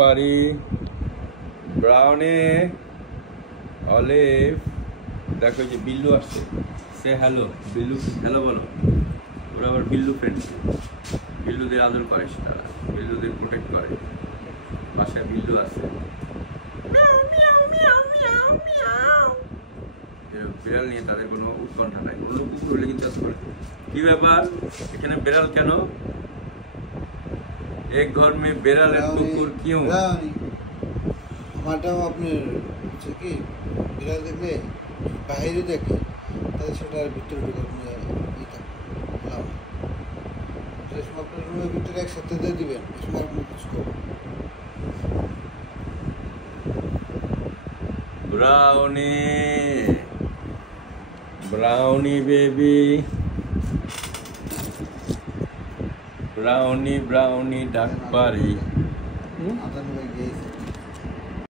পারি, brownie, olive. দেখো যে বিল্লু আসছে, সে হ্যালো বিল্লু, হ্যালো বলো। ওরা আবার বিল্লু ফ্রেন্ড, বিল্লুদের আদর করে, সেটা বিল্লুদের প্রোটেক্ট করে। বাসায় বিল্লু আছে, বিড়াল নিয়ে তাদের কোনো উৎকণ্ঠা নাই। অন্য কুকুর হলে কিন্তু আসলে কি ব্যাপার, এখানে বিড়াল কেন? এক ঘর মে বিড়াল আর কুকুর কিউ? আমারটাও আপনার হচ্ছে কি, বিড়াল দেখলে বাইরে দেখে তাহলে সেটার ভিতরে ঢুকে আপনার রুমের ভিতরে একসাথে দিয়ে দিবেন, সময় আপনি কিছু করবেন। Brownie, brownie baby, brownie brownie ডাক পারি।